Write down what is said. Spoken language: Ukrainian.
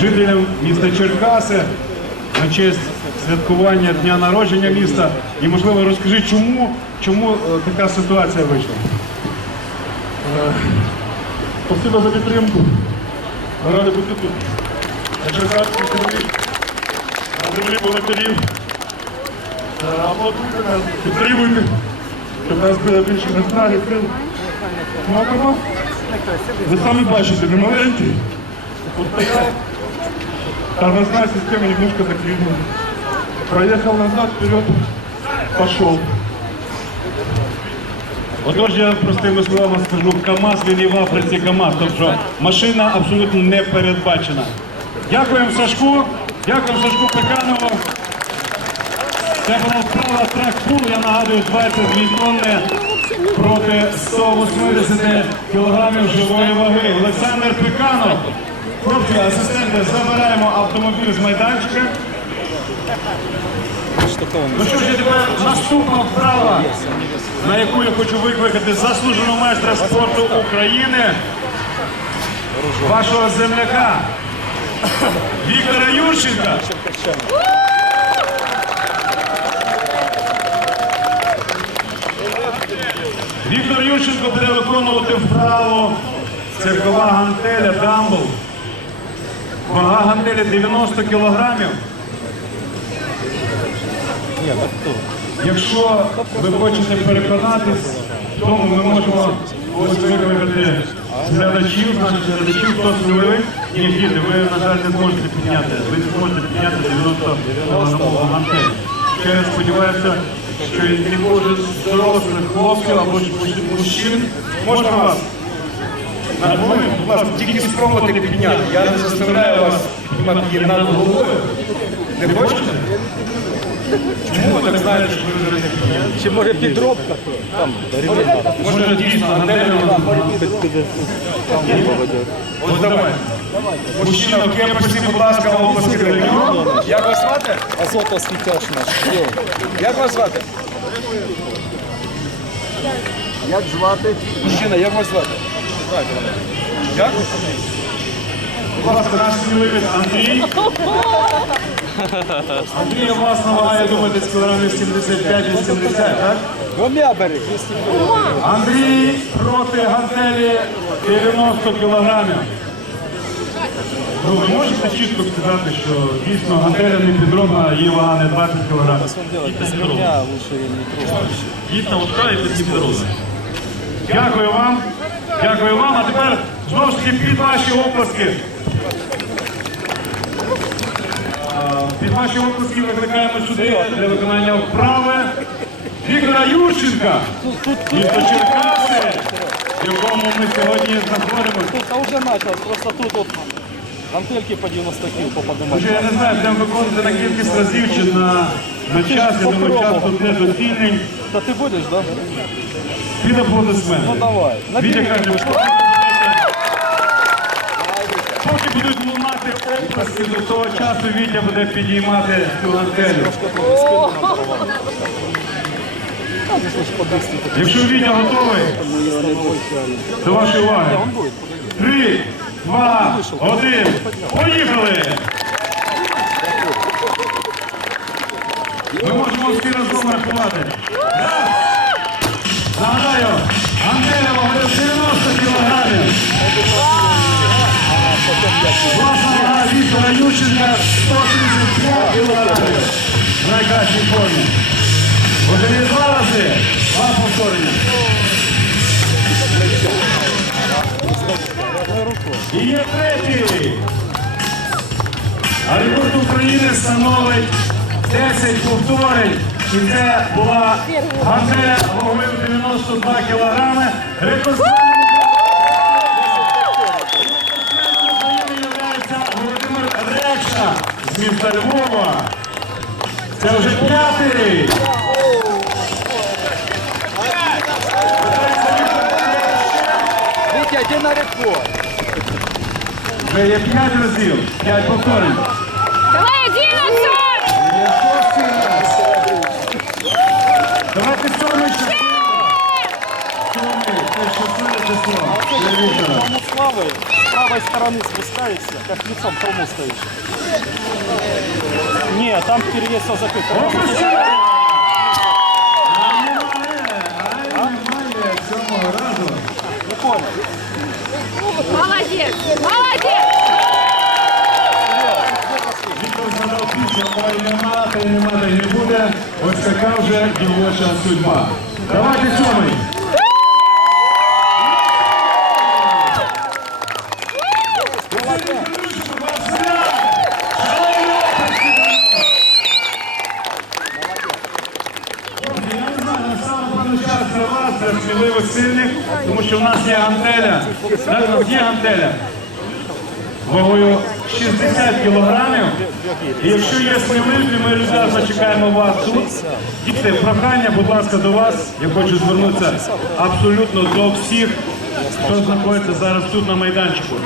жителям міста Черкаси на честь святкування дня народження міста. І, можливо, розкажи, чому, чому е, така ситуація вийшла? Спасибо за підтримку. Ради бути тут. На Черкаській землі, на землі волонтерів. Е, Аплодуйте нас, підтримуйте, щоб нас було більше наснаги, сил. А Камаз, ви самі бачите, не маленький. Тормозная система немножко заклинила. Проехал назад, вперед, пошел. Отож, я простими словами скажу, КАМАЗ він в Африці КАМАЗ, тобто машина абсолютно не передбачена. Дякуємо Сашку, дякуємо Сашку Пеканову. Це була вправа трек-пул, я нагадую, 22 тонни проти 180 кілограмів живої ваги. Олександр Пеканов. Хлопці, асистенти, забираємо автомобіль з майданчика. Ну що ж, я тепер наступна вправа, на яку я хочу викликати заслуженого майстра спорту України, вашого земляка Віктора Юрченка. Віктор Ющенко буде виконувати вправу циркова гантеля дамбл. Вага гантеля 90 кілограмів. Якщо ви хочете переконатись, тому ми можемо ось викликати глядачів, наших глядачів, хто сміливий. Ні, діти, ви, на жаль, не зможете підняти. Ви зможете підняти 90 кілограмову гантель. Ще я сподіваюся, що і буде дорослих хлопців або мужчин. Можна вас? Хвилину, будь ласка, тільки спробуйте підняти. Я не заставляю вас піднімати її над головою. Не хочете? Чому ви так знаєте, що ви вже не підняли? Чи може підробка? Там Може дійсно гантелю? Ось давай. Мужчина в кепочці, будь ласка, обласки району. Як вас звати? Азотовський тяж наш. Як вас звати? Як звати? Мужчина, як вас звати? Як? Будь ласка, наш сміливець Андрій. Андрій, власна вага, я думаю, десь кілограмів 75-80, так? Двомя бери. Андрій проти гантелі 90 кілограмів. Ну, ви можете чітко сказати, що дійсно гантеля не підробна, її вага не 20 кілограмів. Без лучше не. Дійсно, от і не підробна. Дякую вам. Дякую вам. А тепер знову ж таки під ваші оплески. А, Під ваші оплески викликаємо сюди для виконання вправи Віктора Юрченка. Місто Черкаси, в якому ми сьогодні знаходимося. Тут а вже почав, просто тут от гантельки по 90 кіл. Вже я не знаю, де виконувати на кількість разів чи на, на час. Я думаю, час тут не доцільний. Та ти будеш, да? Під аплодисменти. Ну давай. Вітя каже, поки будуть лунати оплески, до того часу Вітя буде підіймати цю гантелю. Якщо Вітя готовий, до вашої уваги. Три, два, один. Поїхали! Ми можемо всі разом рахувати. Раз. Нагадаю, Антеля вагою 90 кілограмів. Власна вага Віктора Ющенка 135 кілограмів. Найкращій формі. Є два рази. Два повторення. І є третій. А рекорд України становить 10 повторень. І це була гантеля вагою 92 кілограми. Рекордсменом України є Володимир Рекша з міста Львова. Це вже п'ятий. Вітя, йди на рекорд. Вже є п'ять разів, п'ять повторень. Давай, шостий раз. Давайте сьомий число. Сьомий, це щасливе число. Для Віктора. правой, с правой стороны спускаешься, как лицом к холму стоишь. Не, там перевесил закрыто. Немає цього разу. Не понял. Молодец! Молодец! Пісню, нема, та нема, та не буде. Ось така вже дівоча судьба. Давайте сьомий. Сильних, тому що в нас є гантеля. У нас є гантеля вагою 60 кілограмів. І якщо є сміливі, ми відразу чекаємо вас тут. Діти, прохання, будь ласка, до вас. Я хочу звернутися абсолютно до всіх, хто знаходиться зараз тут на майданчику.